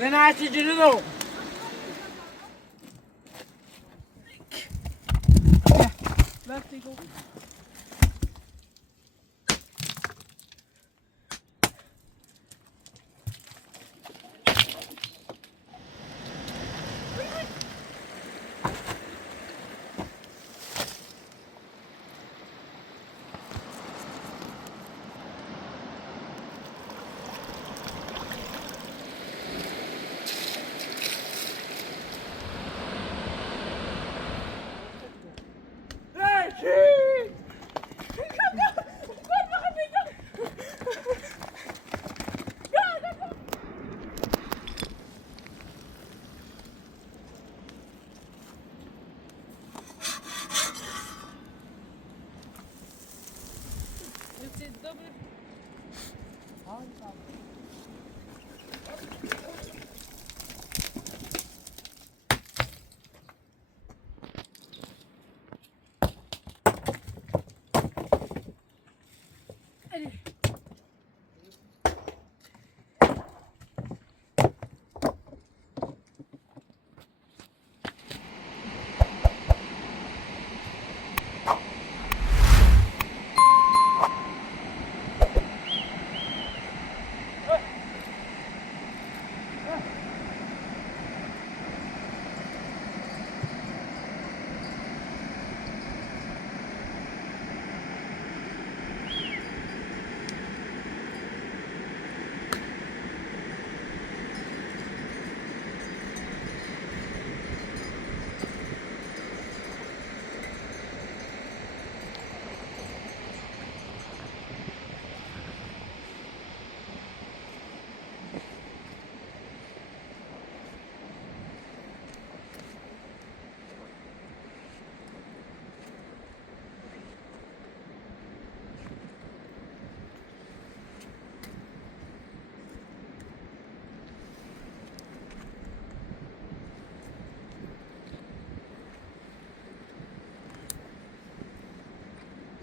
نه چجوری دو وقتی گفت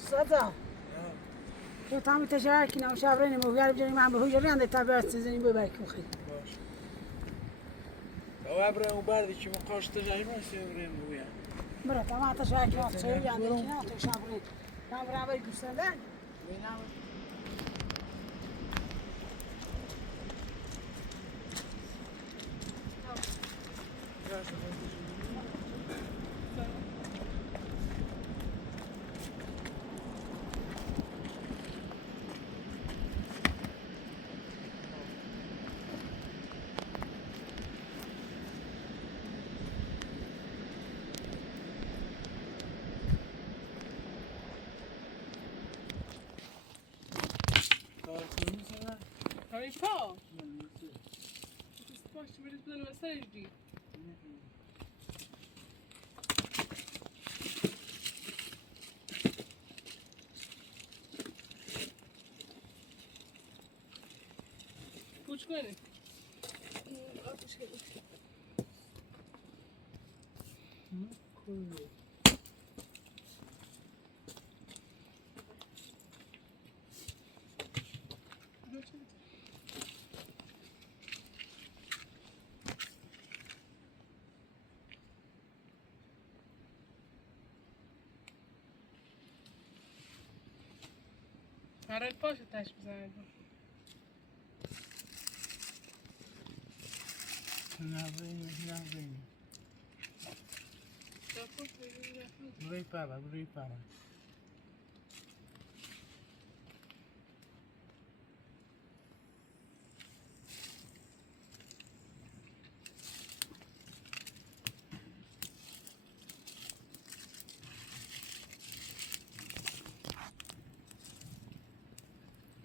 صدا تو تام تجار کی نام شابرین مو بیار بجنی من به هوجری اند تابعت سزنی بو باکی خیلی باش او ابره او بردی که مقاش تجاهی میشه ابره مویا مرا تام تجار کی نام چه یاد کی نام تو شابرین نام برابر گوسندن بینام همین پا باش برید بزنم سرش دی پوچ کنی آتش کنی هر پاش تاش بزنید نه بینی بروی پره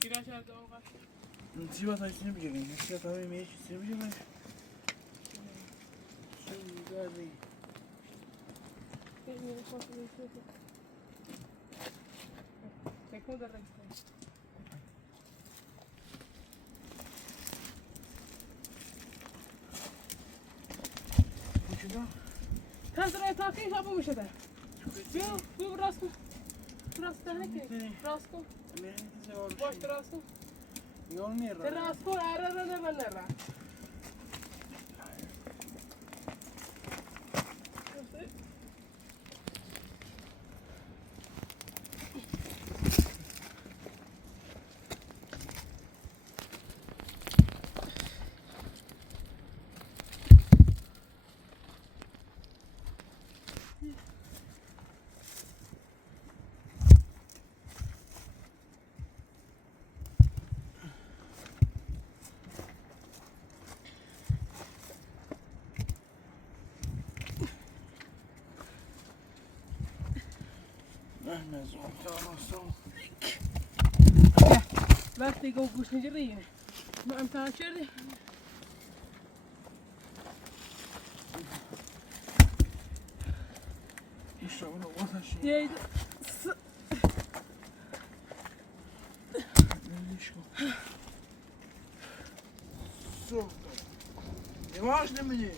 Biraz daha o kadar. چی با تایسی نمیگیریم چی با همه میشه چی میگیریم چی میگردی Benim kafamı yıkıyordu. Tekno da renkli. Bu چی دا؟ Tanzıraya takayım yapılmış eder. Yok, bu rast mı? Rast da ne ki? Rast mı? Boş rast mı? یون میره Rast mı? Ara ne ben ne ra? وقتی که گوش نجریه ما امتحان کردی یه Yavaş ne mi?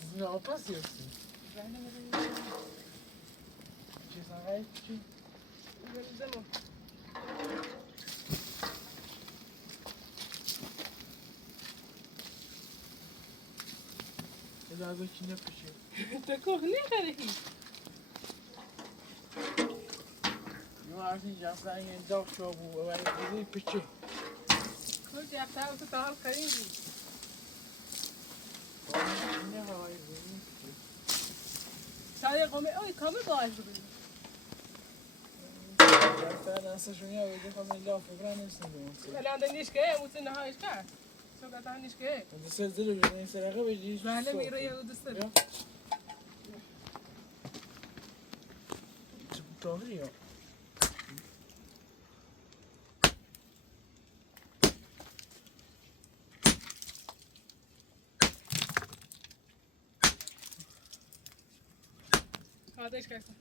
Siz ne yapıyorsunuz? Cezayir için. Zaman. Biraz da Çin'e pişiyor. تکوه نیخری Yok artık yapsan yeni dağ şovu. Öyle bizi pişiyor. کجا افتاد تو تا حال کردی Ne havayı böyle. سایه قومی اوی کمی باید بودی Ben nasıl şunu yapacağım ama laf öğrenirsin diyorum. الان دنیش که موتی نهایش کرد تو که دنیش که Bu sözleri yüzünden seraka vereceğiz. بله میره یه دوست داری Ya. Doğru ya. آدش کسی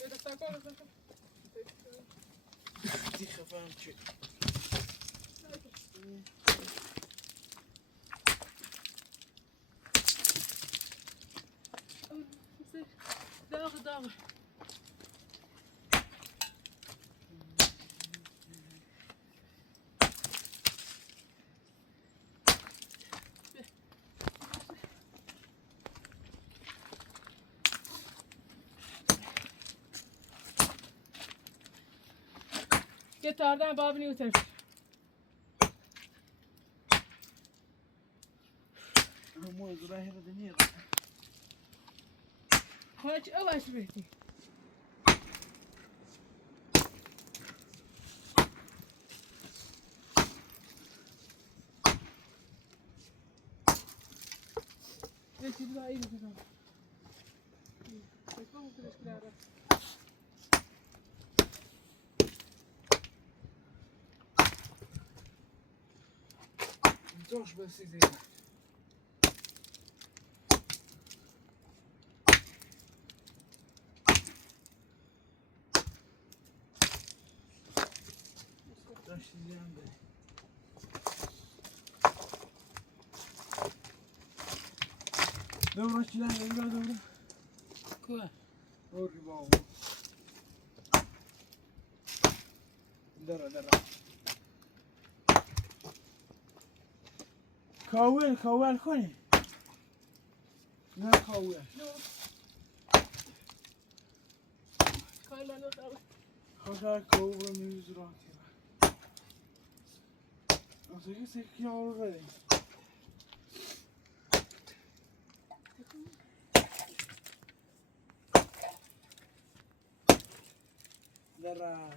یه دستا کن Dikkat falan çek. داغ داغ یه تاردن باب نیوتر Ama Zürahir'e de niye? هاش اواش بهتی یه چیزی با این بزنم بکنم کلش کرده Coş be size. Coş size yandı. Dobra, çilen dobra dobra. کوه Doğru baba. Dara. Kavel کنی نه کاول کار منو خبر خدا کاول رو میوز راحتی اصلا که سکی آور بده درا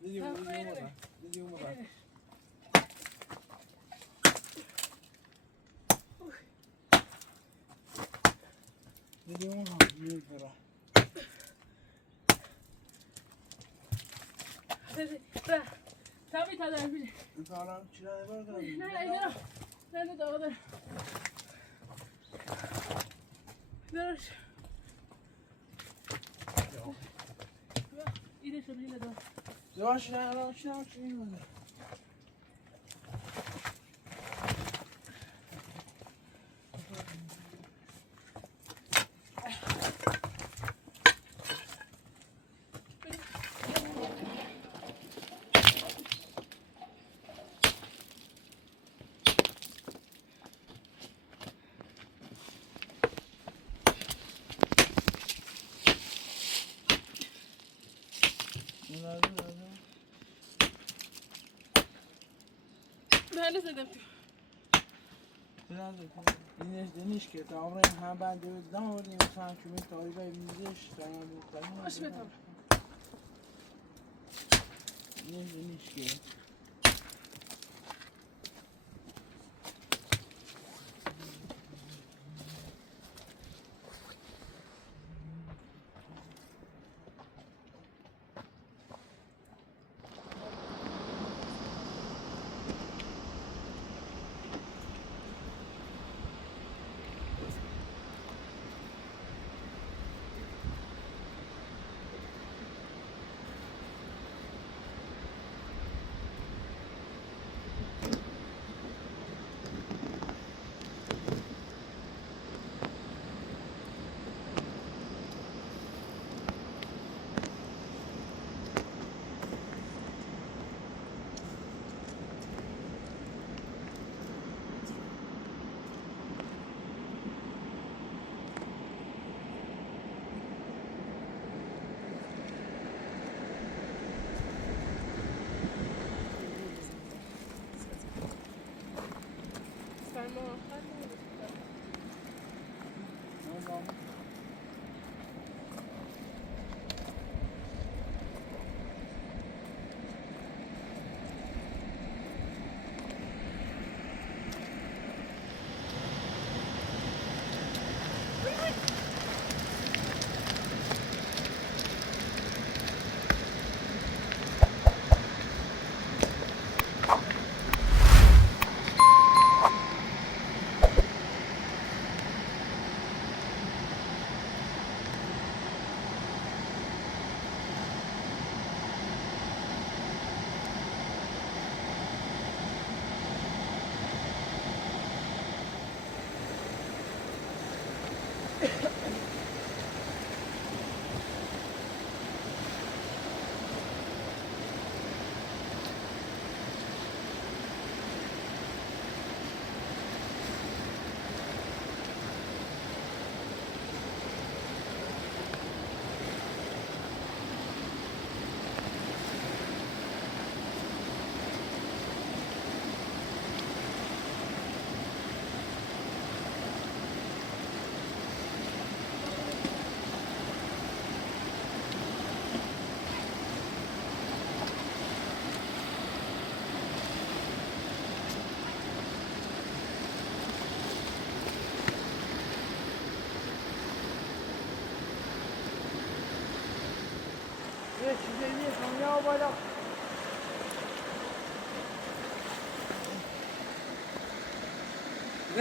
دیدی اومد Gidiyorum ha, büyük lira. تابی تا در بیده Sağlam çileğe var da. نه اینا نه داغ دار درش ایده شده ایده دار Yavaş yavaş. بله زدم تو اینش که تا عمره هم بنده دم آوردیم مثلا که می تاریبه میزش تمام باشه بتام اینش که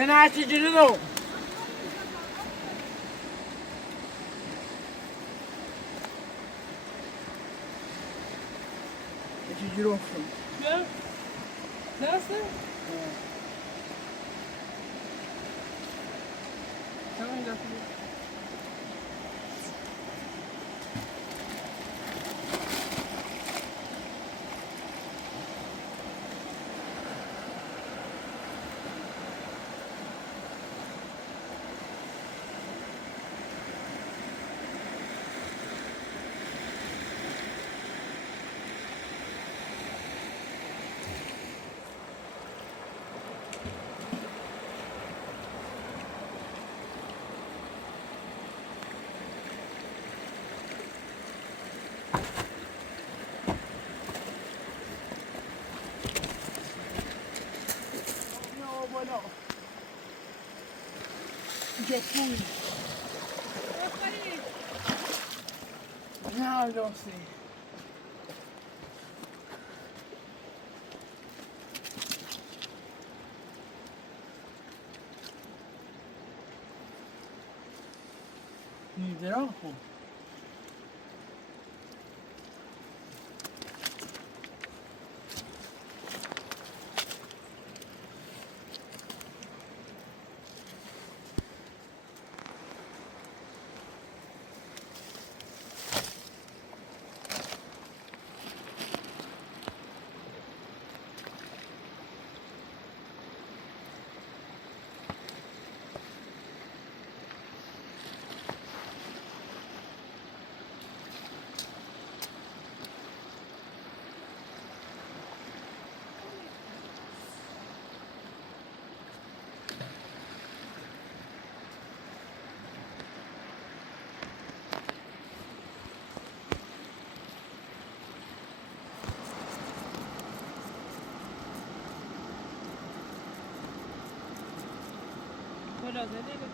نه چجوری دو چجوری افتون بیا درسته؟ تمام اینجا جفون نه راستی درام خوب لازم دیگه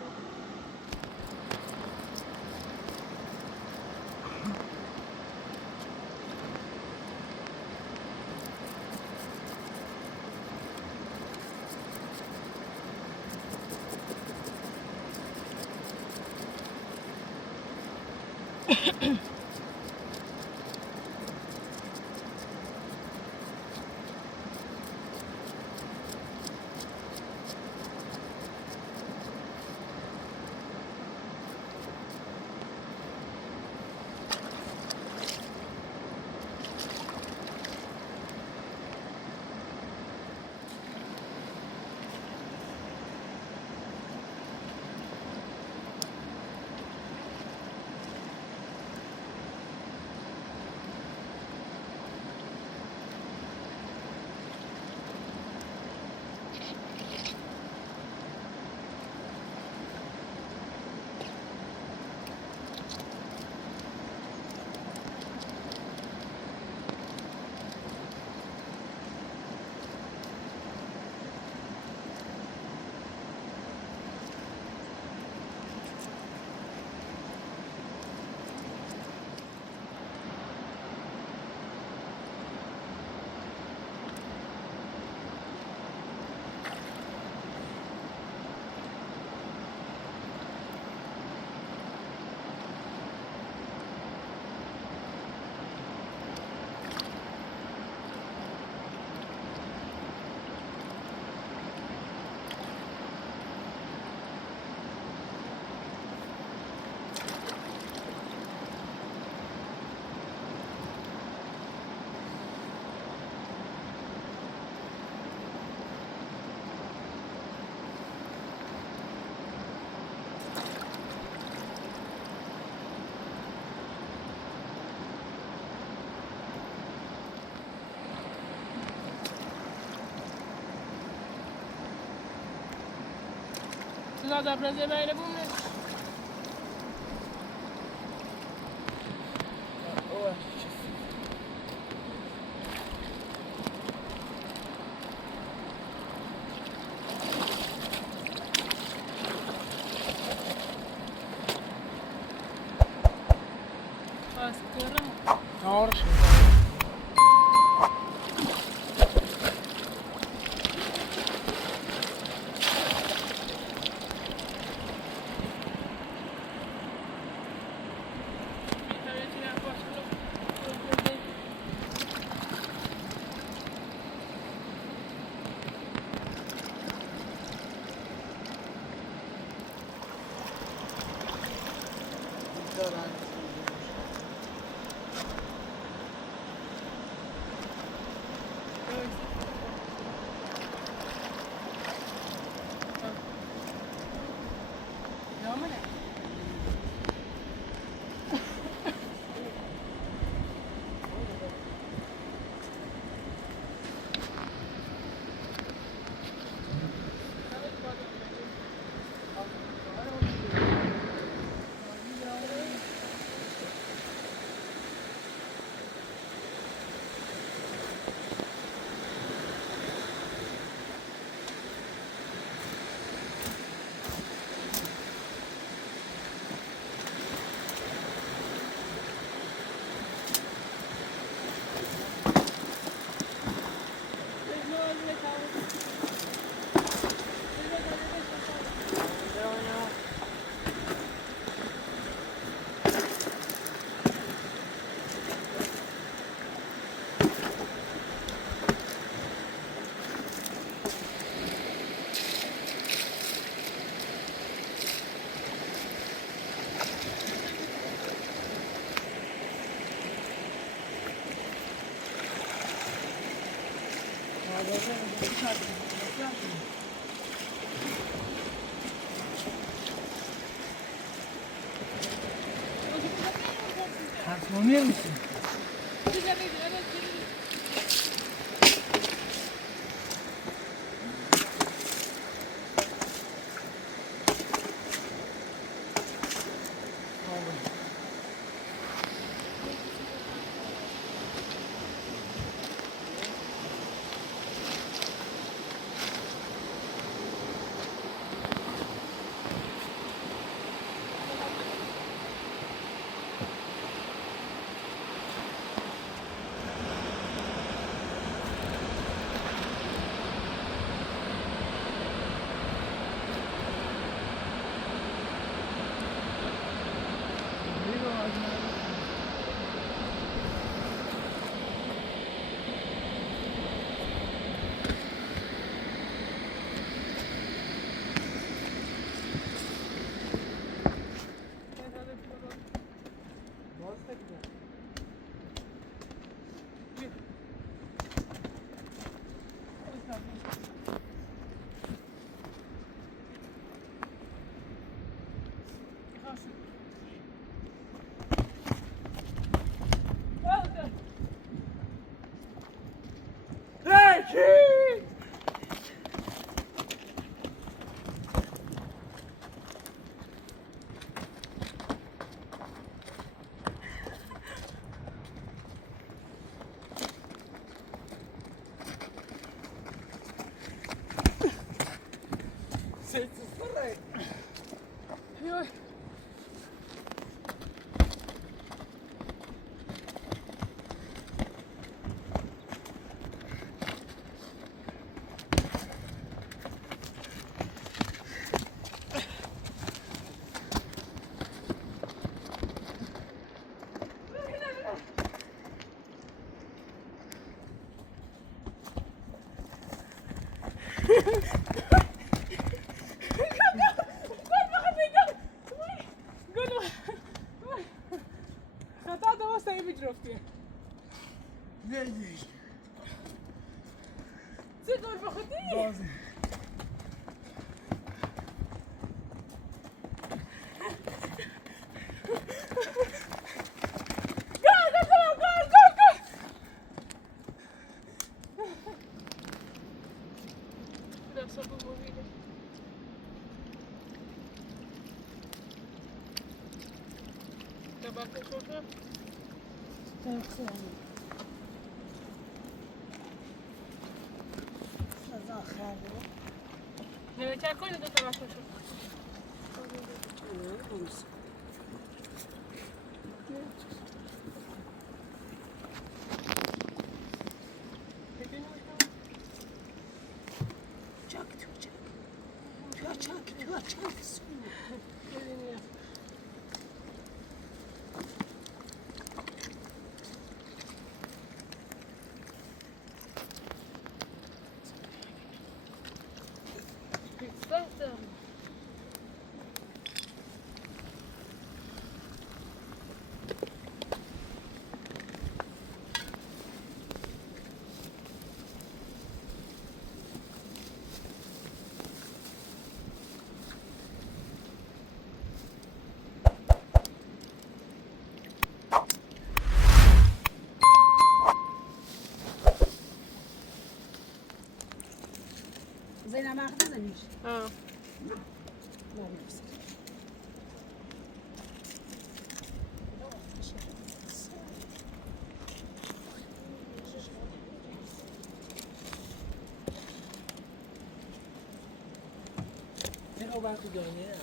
زاد ابرز بین بومه Doğru. Tasmaniye misin? Sessiz saray. Yok. خطا دوست ای بجرفتی Ladies. چه دور بخوردی؟ Bazı. Biraz sabun mobiyle. Tabakta şurada. Ne çay koy da tabakta şurada. زینب عقد بزنیش Ha. Ne o ben kudurmuyor ya.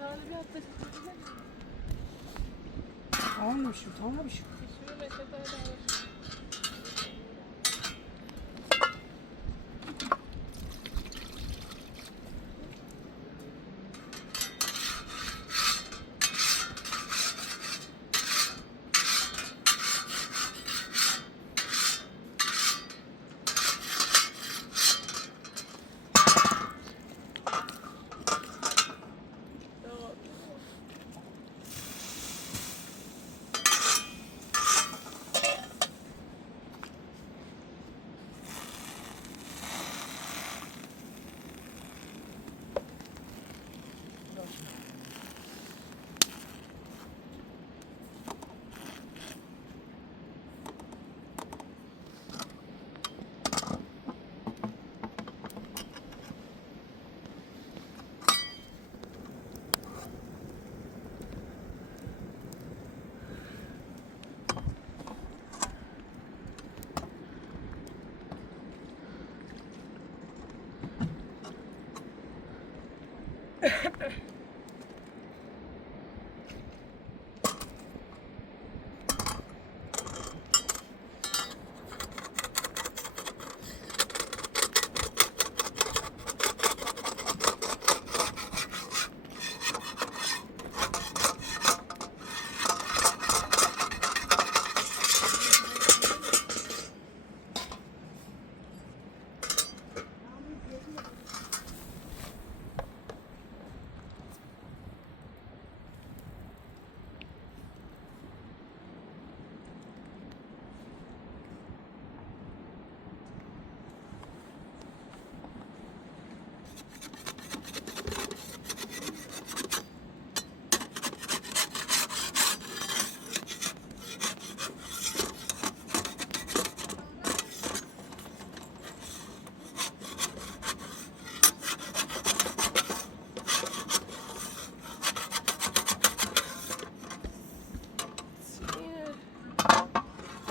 Yani bir hafta Tamam şu, tamam şu. bir sürü meslekler daha var.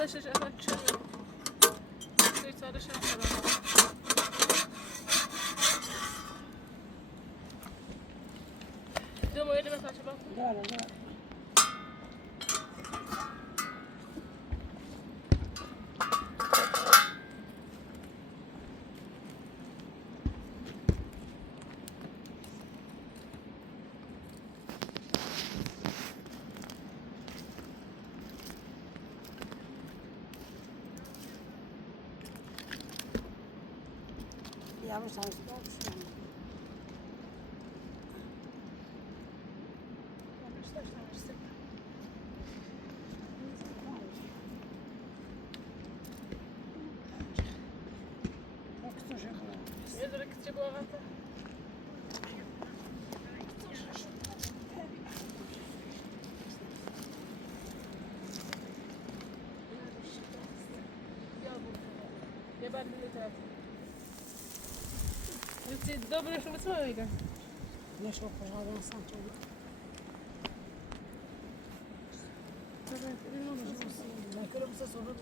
آتشش اصلا چه سوی سالش هم خراب دو مایه بس بچه باکن داره yavaş yavaş bak. یه ذره کچه باقته یه بعد میده یه دوباره شما چه میگن نشوف هذا صار لا كلهم مستصورين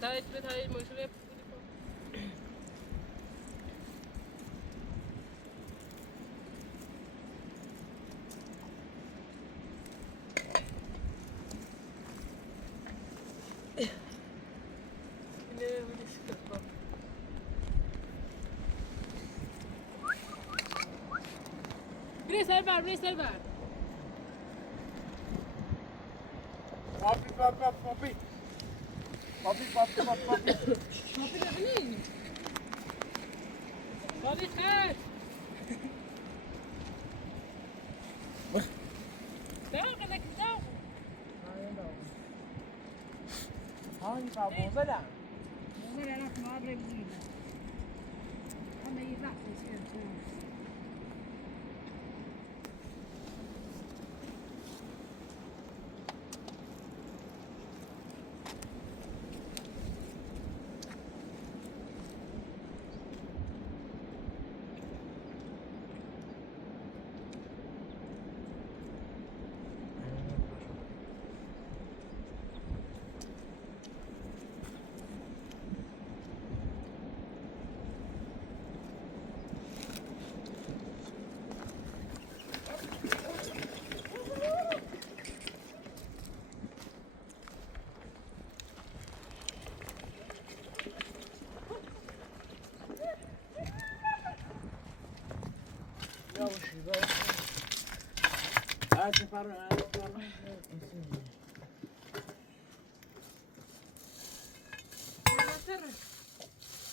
دایت به تایی مشروع بری سر بر بری سر بر پاپی پاپی پاپی نبینی پاپی خیر داغ لك داغ هاي بابا زلا ولا راح ما ادري بزينه اما يبعث يصير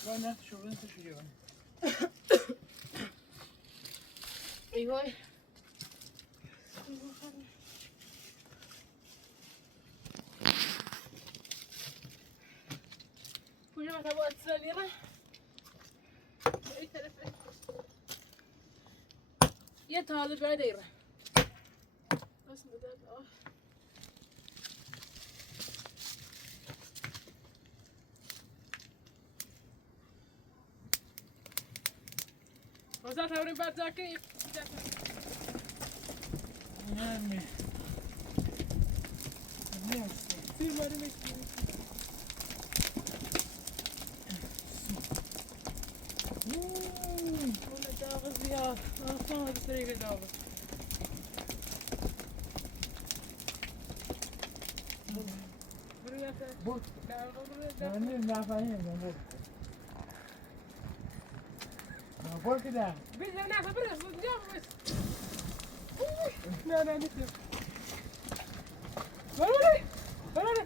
وانا شو انت شو جوا ايوه كل ما تبغى تسلينا اي طرف يا طالب قاعد يرى بس بدأت وزات هورين بعد ذاكي نعم سير ماري ميكي ولا داغز يا اصلا بسريق داغز بود من نفهمیدم بود بود کدام بيجي انا خبرك جاب بس لا لا نسيب ولا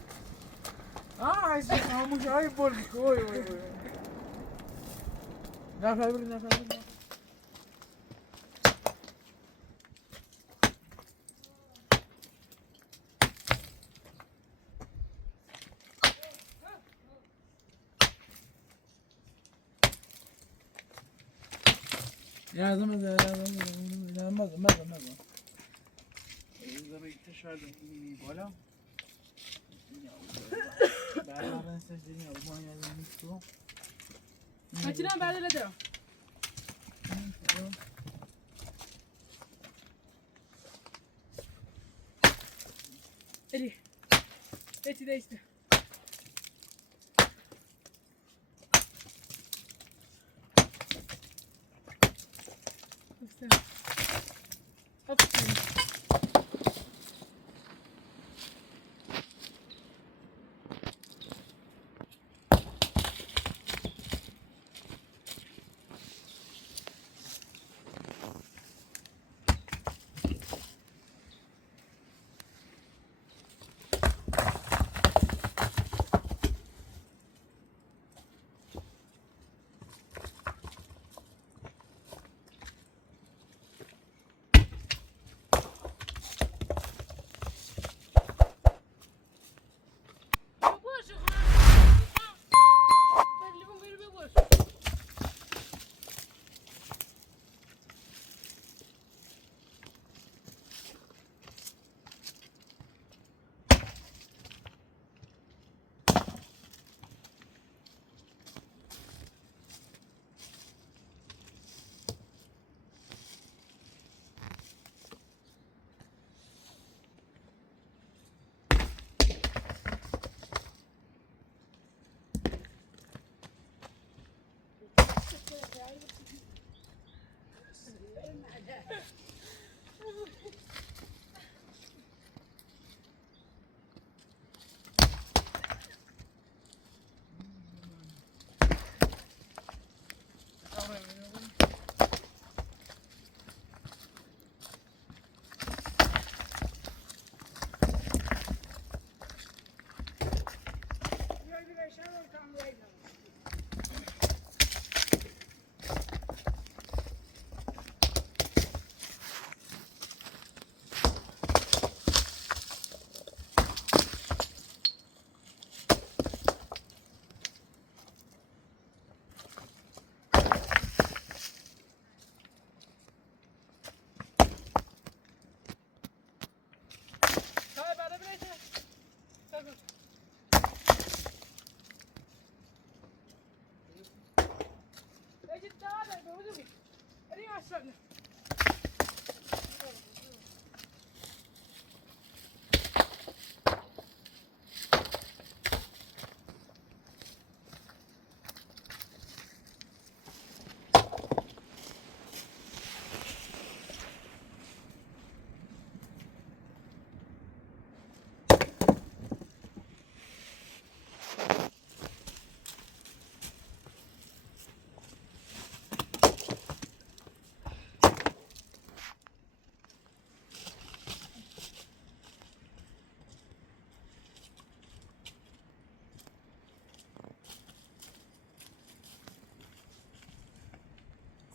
عايز مش عايز بود اوي نفهمید Yardım et, yardım et. İnanmaz. Zabayı dışarıdan بالا. برنامه سازی Almanya demiştim. Maçından belirledi. Eli. Eti değişti. Aferin. Aferin.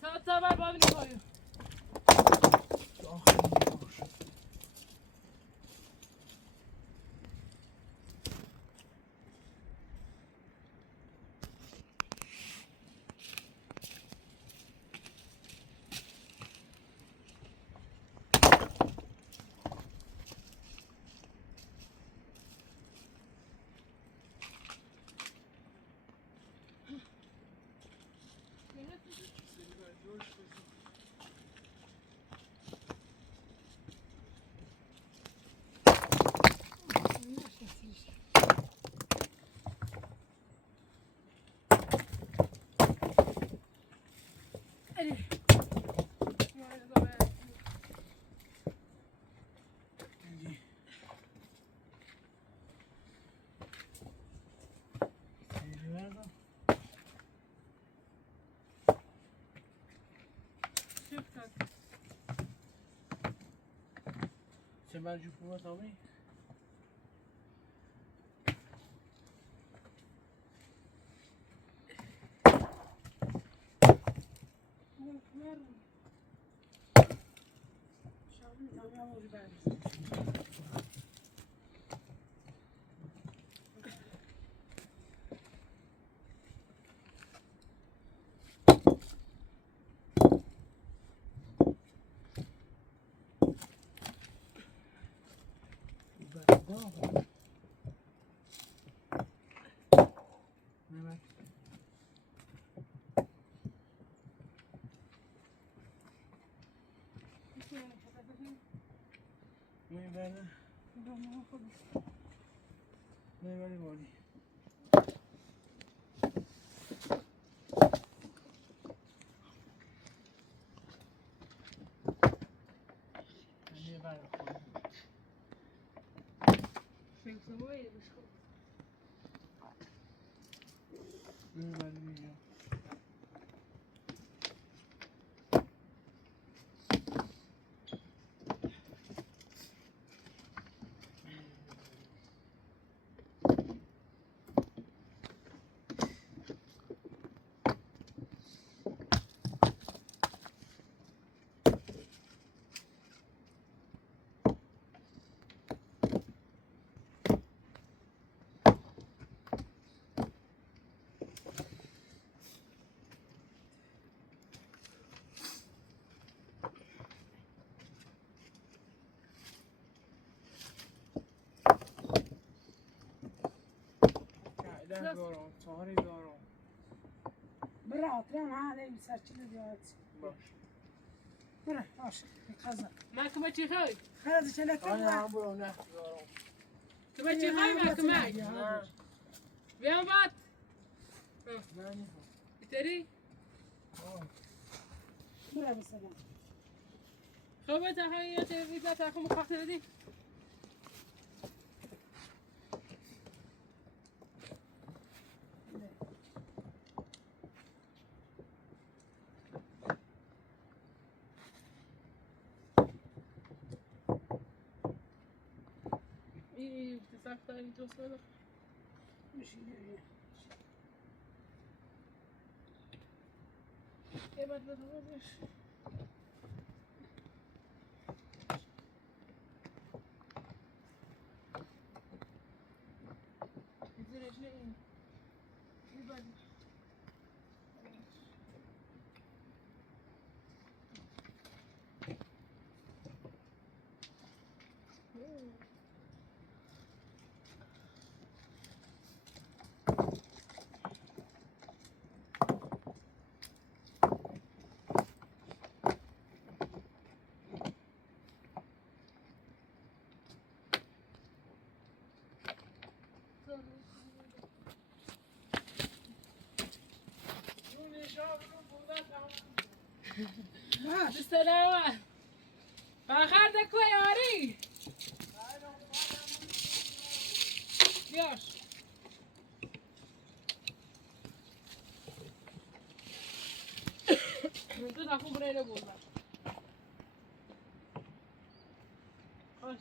Saat var bana ne koyuyor? Sen cüpuma tabii. نه ولی والی یه بر خود نه ولی میگم ده بیارم چهاری بیارم برا آتران ها دیم سرچینه دیوارت باش برا باش خزن محکمه چی خواهی؟ خزن چه آیا هم لطفا برو نه بیارم کمه چی خواهی محکمه؟ نه بیام بعد نه نیست بیتری؟ برا بسلام خوبه تا خواهی یا تلویزیون تا خواهی مخاطر دی؟ این ساخته این دوست نداره یه بعد بزنش زیرش نه این یه بعد بسلامة بخير دكوا يا وري ياش انتو ناخون برای نبودن خواهش